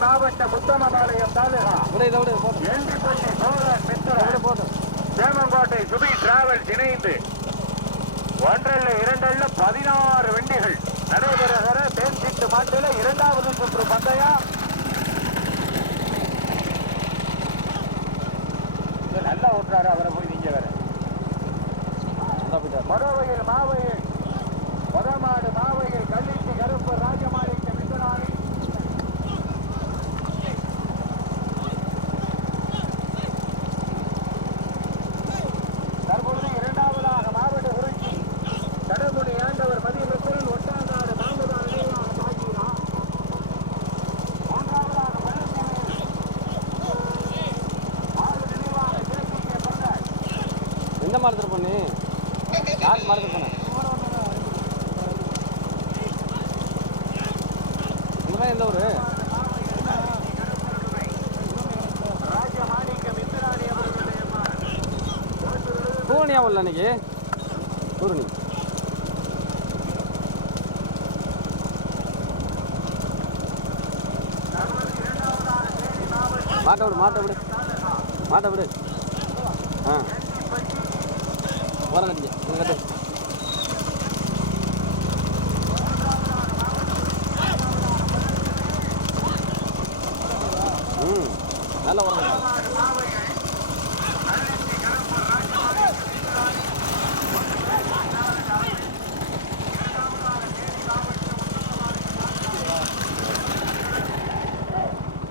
மாவட்ட முத்தமபாளையம் தாலுகா. எண்டிப்பட்டி சோழர் மித்திர சேமங்கோட்டை சுபி டிராவல்ஸ் இணைந்து ஒன்றல்ல இரண்டல்ல பதினாறு வண்டிகள் நடைபெறுகிற தேன்சிட்டு மாட்டில இரண்டாவது சுற்று பந்தயம் நல்லா ஓட்டுறாரு அவரை போய் நீங்க வேற மறுவையில் மாவை எந்த மரத்தில் பொண்ணு யார் மரத்தில் பொண்ணு உங்களாம் எந்த ஊர்? பூவனியா உள்ள அன்னைக்கு? பூரணி. மாட்டை விடு மாட்டை விடு. மாட்டை விடு. ஆ. ம் நல்லா உரம்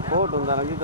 போட்டு வந்தேன் ரஞ்சித்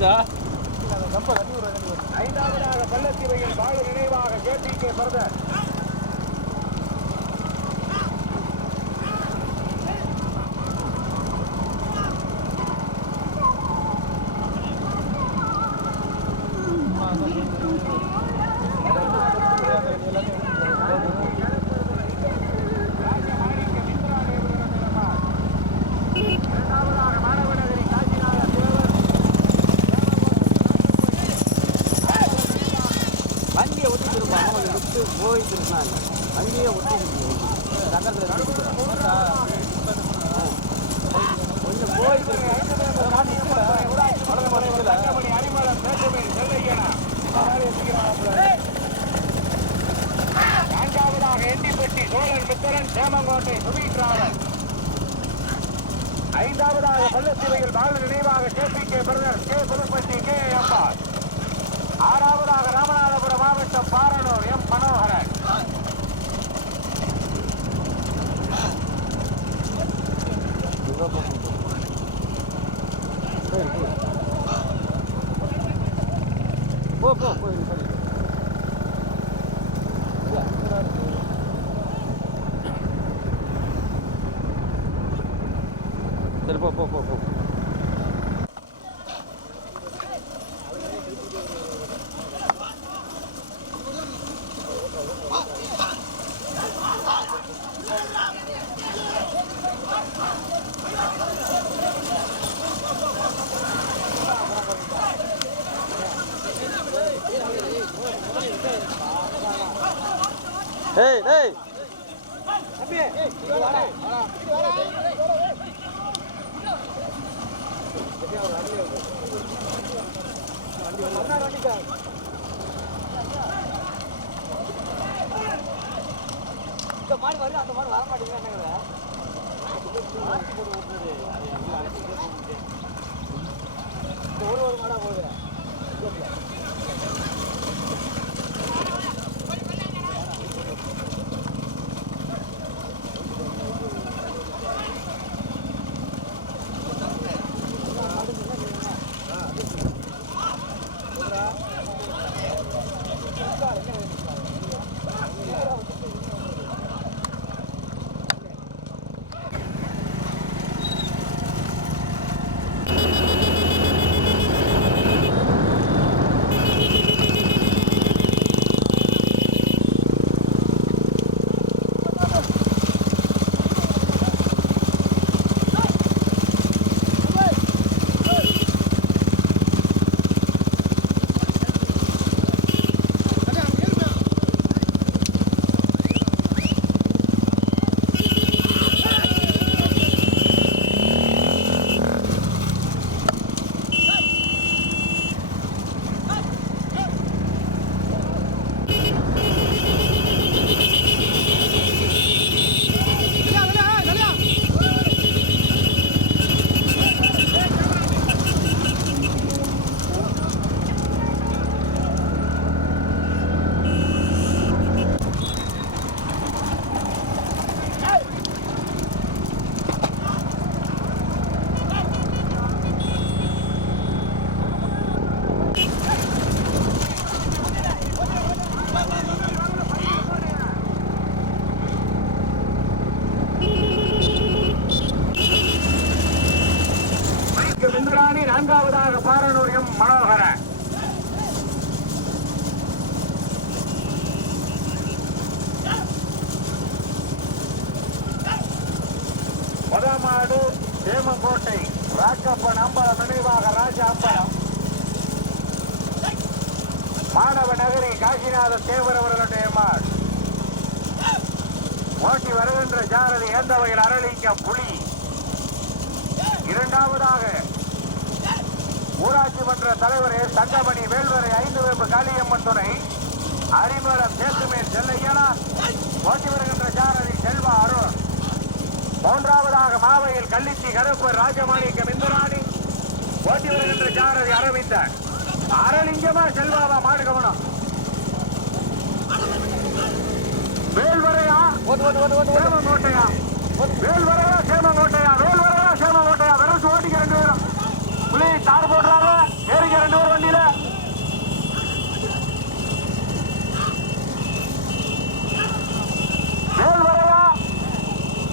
ஆச்சா ஐந்தாவதாக பள்ளத்திரையில் வாழ நினைவாக கேபிகே பிரதர் மித்திரன் சேமங்கோட்டை சுபீட்ராவன் ஐந்தாவதாக பள்ளத்திரையில் பால நினைவாக KP K brother K. Puduppatti K. Ambal. ஆறாவதாக ராமநாதபுரம் மாவட்டம் பாரனூர் எம். மனோகர் போ போ போ இது பண்ணு. இல்ல, இங்கதான் இருக்கு. சரி போ போ போ போ. டேய் டேய் தம்பி இங்க வாடா. இந்த மாடு வருது அந்த மாடு வர மாட்டேங்குது என்னங்கிற ஒரு ஒரு மாடா போகுது மாணவ நகரி காசிநாத தேவர் அவர்களுடைய மாள் ஓட்டி வருகின்ற ஜாரதி ஏந்தவையில் அரளிக்க புலி. இரண்டாவதாக ஊராட்சி மன்ற தலைவர் தங்கமணி வேல்வரை ஐந்து வேம்பு காளியம்மன் துணை. அறிமுகம் சேத்துமேல் செல்லையனா? ஓட்டி வருகின்ற ஜாரதி செல்வா அருண் மூன்றாவதாக மாவையில் கள்ளிச்சி கருப்பு ராஜமாணிக்கம் இந்துராணி ஓட்டி வருகின்ற ஜாரதி அரவிந்தன். அரலிங்கமா செல்வாவா மாடு கவனம். வேல்வரையா சேம கோட்டையா வேல்வரையா சேம கோட்டையா வேல்வரையா சேம கோட்டையா சேமங்கோட்டையா ஓட்டிக்க ரெண்டு பேரும். புலி தார் போடுறாங்க ஏறிக்க ரெண்டு பேரும் வண்டியில வேல்வரையா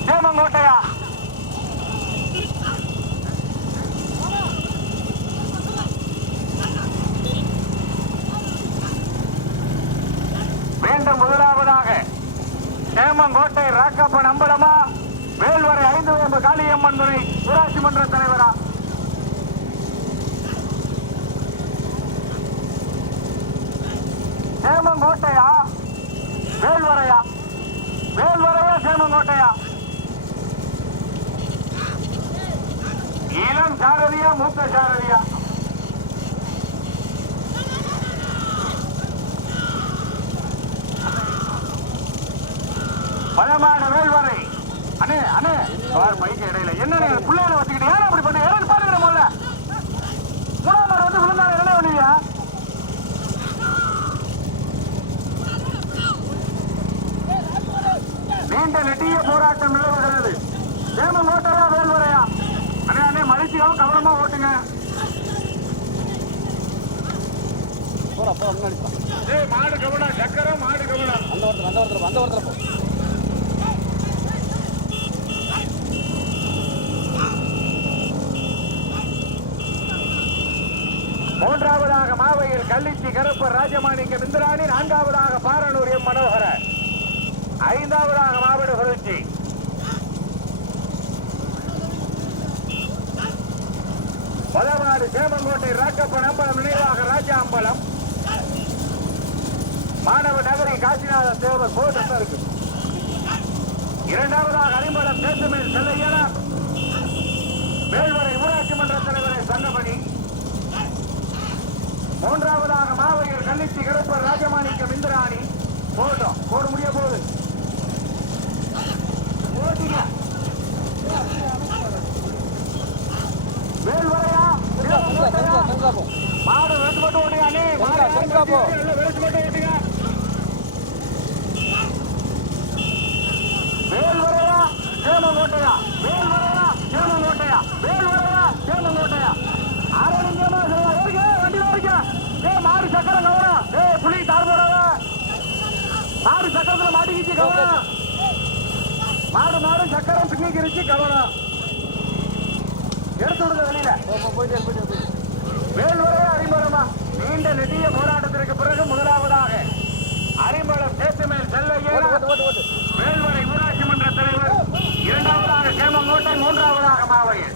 சேமங்கோட்டையா மீண்டும் முதலாவதாக சேமங்கோட்டை ராக்கப்பன் அம்பலமா வேல்வரை ஐந்து வேம்பு காளியம்மன் துணை ஊராட்சி மன்ற தலைவரா? சேமங்கோட்டையா? வேல்வரையா? வேல்வரையா சேமங்கோட்டையா? இளம் சாரதியா மூத்த சாரதியா? பலமான அண்ணே பார் மைக்கு இடையில. என்ன பிள்ளைகளை வச்சுக்கிட்டு ஏன் அப்படி பண்ண? ஏன் பாருங்க முதல்ல? மூணாம் மாடு வந்து என்ன பண்ணுவியா நீண்ட நெட்டிய போராட்டம் நிலவுகிறது சேமம் ஓட்டரா வேல்வரையா அண்ணே அண்ணே மனுஷியாவும் கவனமா ஓட்டுங்க. முன்னாடி மாடு கவனம் சக்கரம் மாடு கவனம் அந்த ஒருத்தர் அந்த ஒருத்தர் அந்த ஒருத்தர் போ மூன்றாவதாக மாவையில் கள்ளிச்சி கருப்பர் ராஜமாணிக்க விந்திராணி நான்காவதாக பாரனூர் எம் மனோகரன். ஐந்தாவதாக மாவட்ட குறிச்சி முதலாடு சேமங்கோட்டை ராக்கப்பன் அம்பலம் நினைவாக ராஜா அம்பலம் மாணவ நகரி காசிநாத தேவர் போட்டு இருக்கு. இரண்டாவதாக அரிமளம் செல்ல செல்லையனா வேல்வரை ஊராட்சி மன்ற தலைவரை சங்கமணி. மூன்றாவதாக மாவையில் கள்ளிச்சி கருப்பர் ராஜமாணிக்கம் இந்திராணி. போட்டோம். போட முடிய போகுது போ. மாடு வெட்டு மட்டும் அண்ணே. மாடு அங்கீகரிச்சு கவனம். எடுத்து விடுங்க வெளியில. போயிட்டு போயிட்டு வேல்வரைய அறிமுகமா நீண்ட நெடிய போராட்டத்திற்கு பிறகு முதலாவதாக அறிமுகம் சேத்துமேல் செல்ல வேல்வரை ஊராட்சி மன்ற தலைவர். இரண்டாவதாக கேமங்கோட்டை மூன்றாவதாக மாவையில்